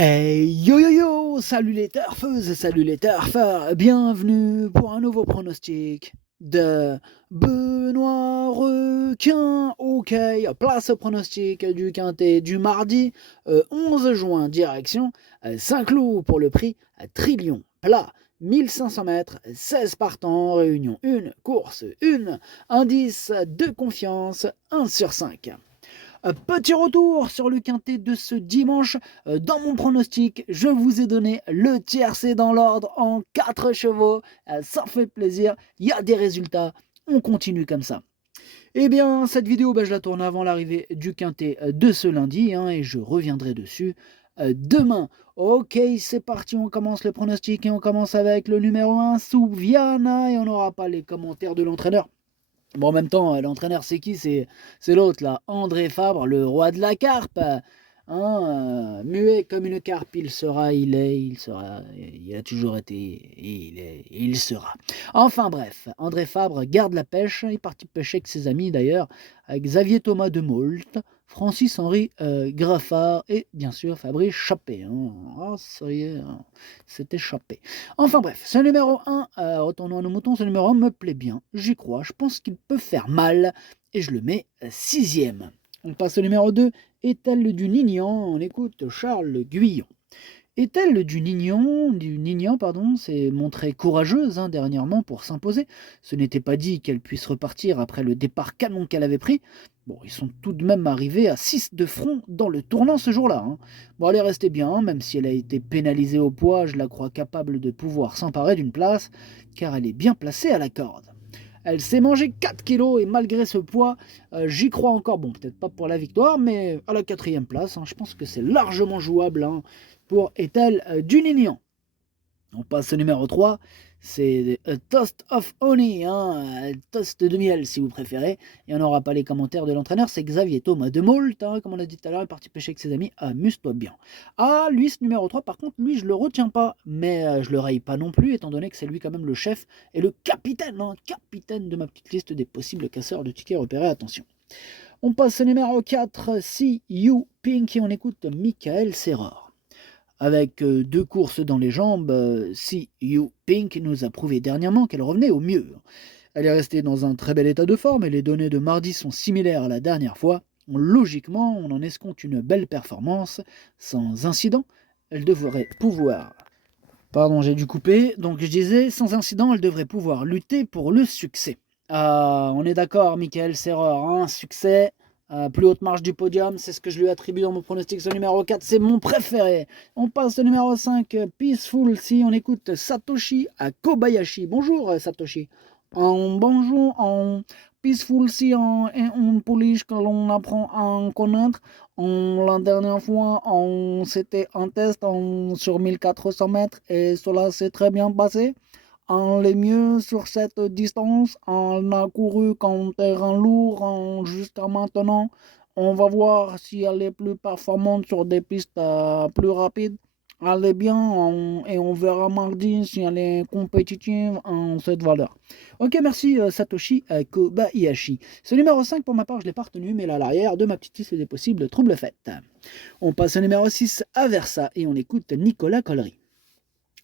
Hey yo yo yo! Salut les turfeuses, salut les turfeurs, bienvenue pour un nouveau pronostic de Benoît Requin. Ok, place au pronostic du quintet du mardi 11 juin, direction Saint-Cloud pour le prix à Trillion plat. 1500 mètres, 16 partants, réunion 1, course 1, indice de confiance 1 sur 5. Petit retour sur le quintet de ce dimanche. Dans mon pronostic, je vous ai donné le tiercé dans l'ordre en 4 chevaux. Ça fait plaisir, il y a des résultats, on continue comme ça. Eh bien, cette vidéo, je la tourne avant l'arrivée du quintet de ce lundi et je reviendrai dessus demain. Ok, c'est parti, on commence le pronostic et on commence avec le numéro 1, Souviana, et on n'aura pas les commentaires de l'entraîneur. Bon, en même temps, l'entraîneur, c'est qui? C'est l'autre, là. André Fabre, le roi de la carpe. Muet comme une carpe, il sera, il est, il sera, il a toujours été, il est, il sera. Enfin bref, André Fabre garde la pêche. Il est parti pêcher avec ses amis, d'ailleurs, avec Xavier Thomas de Mault, Francis-Henri Graffard et, bien sûr, Fabrice Chappé. Ah, ça y est, c'est échappé. Enfin bref, ce numéro 1, retournons à nos moutons, ce numéro 1 me plaît bien, j'y crois, je pense qu'il peut faire mal, et je le mets 6ème. On passe au numéro 2, Étel du Nignan, on écoute Charles Guyon. Étel du Nignan, s'est montrée courageuse dernièrement pour s'imposer. Ce n'était pas dit qu'elle puisse repartir après le départ canon qu'elle avait pris. Bon, ils sont tout de même arrivés à 6 de front dans le tournant ce jour-là. Bon, elle est restée bien, même si elle a été pénalisée au poids, je la crois capable de pouvoir s'emparer d'une place, car elle est bien placée à la corde. Elle s'est mangée 4 kilos et malgré ce poids, j'y crois encore. Bon, peut-être pas pour la victoire, mais à la 4ème place, je pense que c'est largement jouable pour Ethel Dunignan. On passe au numéro 3, c'est A Toast of Honey, toast de miel si vous préférez. Et on n'aura pas les commentaires de l'entraîneur, c'est Xavier Thomas de Mault, comme on a dit tout à l'heure, il est parti pêcher avec ses amis, amuse-toi bien. Ah, lui, ce numéro 3, par contre, lui, je le retiens pas, mais je le raille pas non plus, étant donné que c'est lui quand même le chef et le capitaine, capitaine de ma petite liste des possibles casseurs de tickets repérés, attention. On passe au numéro 4, See You Pink, et on écoute Michael Serror. Avec 2 courses dans les jambes, See You Pink nous a prouvé dernièrement qu'elle revenait au mieux. Elle est restée dans un très bel état de forme et les données de mardi sont similaires à la dernière fois. Logiquement, on en escompte une belle performance. Sans incident, elle devrait pouvoir... Pardon, j'ai dû couper. Donc je disais, sans incident, elle devrait pouvoir lutter pour le succès. On est d'accord, Michael Serreur, succès, plus haute marge du podium, c'est ce que je lui attribue dans mon pronostic. Ce numéro 4, c'est mon préféré. On passe au numéro 5, Peaceful Si, on écoute Satoshi à Kobayashi. Bonjour Satoshi. Bonjour, Peaceful Si, un police que l'on apprend à connaître. La dernière fois, c'était un test sur 1400 mètres et cela s'est très bien passé. Les mieux sur cette distance, on a couru qu'en terrain lourd jusqu'à maintenant. On va voir si elle est plus performante sur des pistes plus rapides. Elle est bien et on verra mardi si elle est compétitive en cette valeur. Ok, merci Satoshi Kobayashi. Ce numéro 5 pour ma part, je ne l'ai pas retenu, mais là à l'arrière de ma petite liste des possibles troubles faits. On passe au numéro 6, Aversa, et on écoute Nicolas Collery.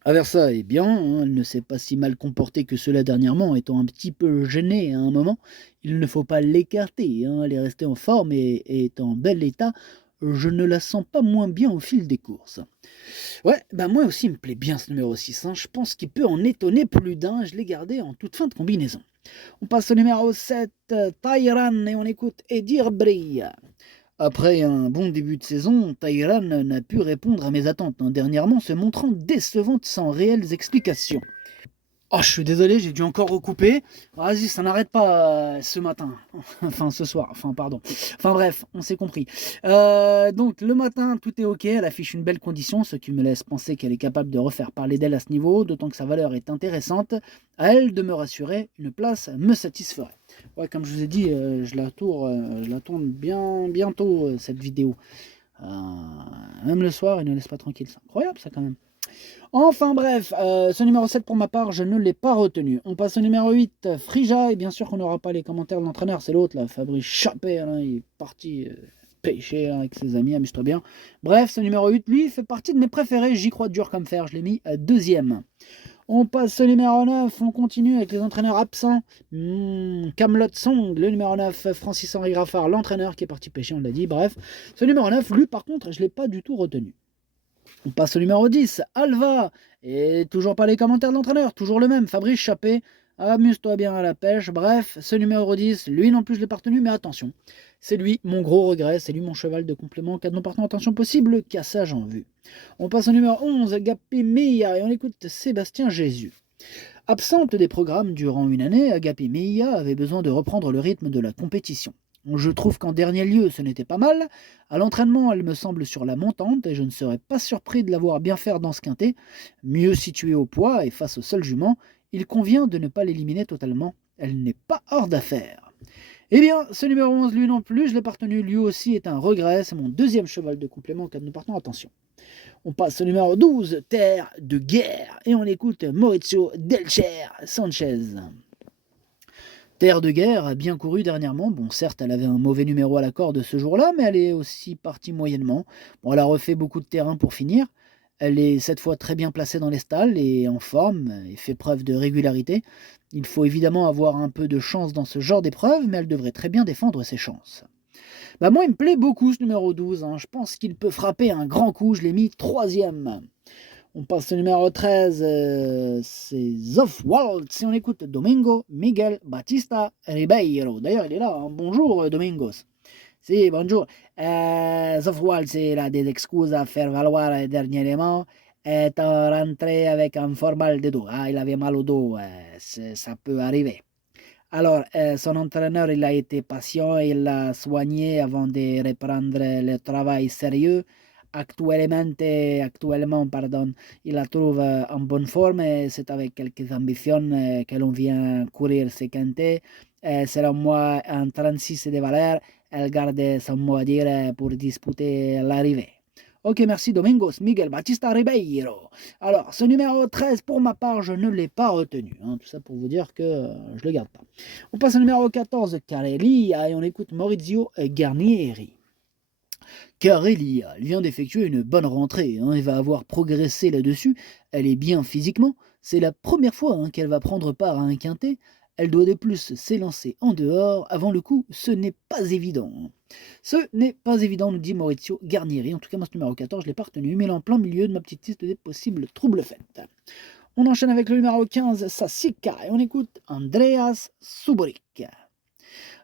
Aversa est bien, elle ne s'est pas si mal comportée que cela dernièrement, étant un petit peu gênée à un moment. Il ne faut pas l'écarter, elle est restée en forme et est en bel état. Je ne la sens pas moins bien au fil des courses. Ouais, moi aussi il me plaît bien ce numéro 6, je pense qu'il peut en étonner plus d'un, je l'ai gardé en toute fin de combinaison. On passe au numéro 7, Tyran, et on écoute Edir Brille. Après un bon début de saison, Tyran n'a pu répondre à mes attentes, dernièrement se montrant décevante sans réelles explications. Oh, je suis désolé, j'ai dû encore recouper. Vas-y, ça n'arrête pas ce matin. Enfin, ce soir. Enfin, pardon. Enfin, bref, on s'est compris. Donc, le matin, tout est OK. Elle affiche une belle condition, ce qui me laisse penser qu'elle est capable de refaire parler d'elle à ce niveau, d'autant que sa valeur est intéressante. À elle de me rassurer, une place me satisferait. Ouais, comme je vous ai dit, je la tourne bien bientôt, cette vidéo. Même le soir, il ne laisse pas tranquille. C'est incroyable, ça, quand même. Enfin bref, ce numéro 7 pour ma part, je ne l'ai pas retenu. On passe au numéro 8, Frija, et bien sûr qu'on n'aura pas les commentaires de l'entraîneur, c'est l'autre là, Fabrice Chappé, il est parti pêcher avec ses amis, amuse-toi bien. Bref, ce numéro 8, lui, fait partie de mes préférés. J'y crois dur comme fer. Je l'ai mis deuxième. On passe au numéro 9, on continue avec les entraîneurs absents. Camelot Song, le numéro 9, Francis-Henri Graffard, l'entraîneur qui est parti pêcher, on l'a dit. Bref, ce numéro 9, lui, par contre, je ne l'ai pas du tout retenu. On passe au numéro 10, Alva. Et toujours pas les commentaires de l'entraîneur, toujours le même, Fabrice Chappé. Amuse-toi bien à la pêche. Bref, ce numéro 10, lui non plus je l'ai pas retenu, mais attention. C'est lui mon gros regret, c'est lui mon cheval de complément. Cas de non-partant, attention possible, cassage en vue. On passe au numéro 11, Agapi Meia, et on écoute Sébastien Jésus. Absente des programmes durant une année, Agapi Meia avait besoin de reprendre le rythme de la compétition. Je trouve qu'en dernier lieu, ce n'était pas mal. À l'entraînement, elle me semble sur la montante et je ne serais pas surpris de la voir bien faire dans ce quintet. Mieux située au poids et face au seul jument, il convient de ne pas l'éliminer totalement. Elle n'est pas hors d'affaire. Eh bien, ce numéro 11, lui non plus, je l'ai pas retenu. Lui aussi est un regret. C'est mon deuxième cheval de complément. Quand nous partons, attention. On passe au numéro 12, Terre de guerre. Et on écoute Maurizio Delcher Sanchez. Terre de guerre a bien couru dernièrement. Bon, certes, elle avait un mauvais numéro à la corde ce jour-là, mais elle est aussi partie moyennement. Bon, elle a refait beaucoup de terrain pour finir. Elle est cette fois très bien placée dans les stalles et en forme et fait preuve de régularité. Il faut évidemment avoir un peu de chance dans ce genre d'épreuve, mais elle devrait très bien défendre ses chances. Moi, il me plaît beaucoup ce numéro 12. Je pense qu'il peut frapper un grand coup. Je l'ai mis troisième. On passe au numéro 13, c'est Zofwald. Si on écoute Domingo Miguel Batista Ribeiro. D'ailleurs, il est là. Bonjour, Domingos. Si, bonjour. Zofwald, il a des excuses à faire valoir dernièrement. Est rentré avec un fort mal de dos. Il avait mal au dos. Ça peut arriver. Alors, son entraîneur, il a été patient. Il l'a soigné avant de reprendre le travail sérieux. Actuellement, il la trouve en bonne forme et c'est avec quelques ambitions que l'on vient courir ses quintets. Selon moi, en 36 de valeur, elle garde son mot à dire pour disputer l'arrivée. Ok, merci Domingos, Miguel Batista Ribeiro. Alors, ce numéro 13, pour ma part, je ne l'ai pas retenu. Tout ça pour vous dire que je ne le garde pas. On passe au numéro 14, Carelia, et on écoute Maurizio Garnieri. Carelia vient d'effectuer une bonne rentrée, elle va avoir progressé là-dessus, elle est bien physiquement, c'est la première fois qu'elle va prendre part à un quintet, elle doit de plus s'élancer en dehors, avant le coup, ce n'est pas évident. Ce n'est pas évident, nous dit Maurizio Garnieri, en tout cas moi ce numéro 14 je ne l'ai pas retenu, mais il est en plein milieu de ma petite liste des possibles troubles faites. On enchaîne avec le numéro 15, Sassica, et on écoute Andreas Suborik.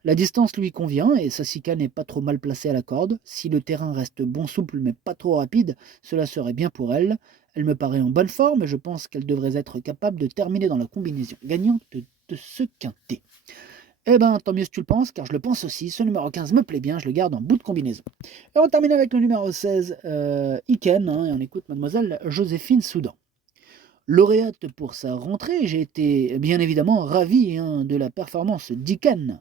La distance lui convient et Sassica n'est pas trop mal placée à la corde. Si le terrain reste bon souple mais pas trop rapide, cela serait bien pour elle. Elle me paraît en bonne forme et je pense qu'elle devrait être capable de terminer dans la combinaison gagnante de ce quintet. Eh ben, tant mieux si tu le penses, car je le pense aussi. Ce numéro 15 me plaît bien, je le garde en bout de combinaison. Et on termine avec le numéro 16, Iken, et on écoute mademoiselle Joséphine Soudan. Lauréate pour sa rentrée, j'ai été bien évidemment ravi de la performance d'Iken.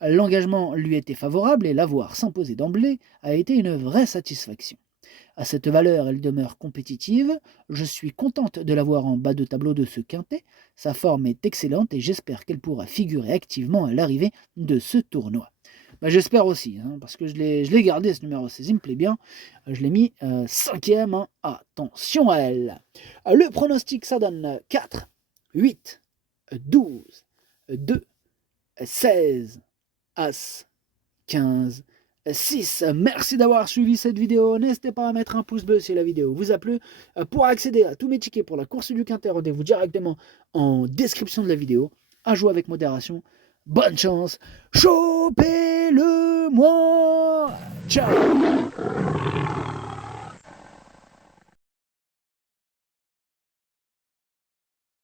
L'engagement lui était favorable et l'avoir s'imposer d'emblée a été une vraie satisfaction. À cette valeur, elle demeure compétitive. Je suis contente de la voir en bas de tableau de ce quintet. Sa forme est excellente et j'espère qu'elle pourra figurer activement à l'arrivée de ce tournoi. J'espère aussi, parce que je l'ai gardé ce numéro 16, il me plaît bien. Je l'ai mis 5e. Attention à elle. Le pronostic, ça donne 4, 8, 12, 2, 16, As, 15, 6. Merci d'avoir suivi cette vidéo. N'hésitez pas à mettre un pouce bleu si la vidéo vous a plu. Pour accéder à tous mes tickets pour la course du quintet, rendez-vous directement en description de la vidéo. À jouer avec modération. Bonne chance. Chopez-le-moi. Ciao.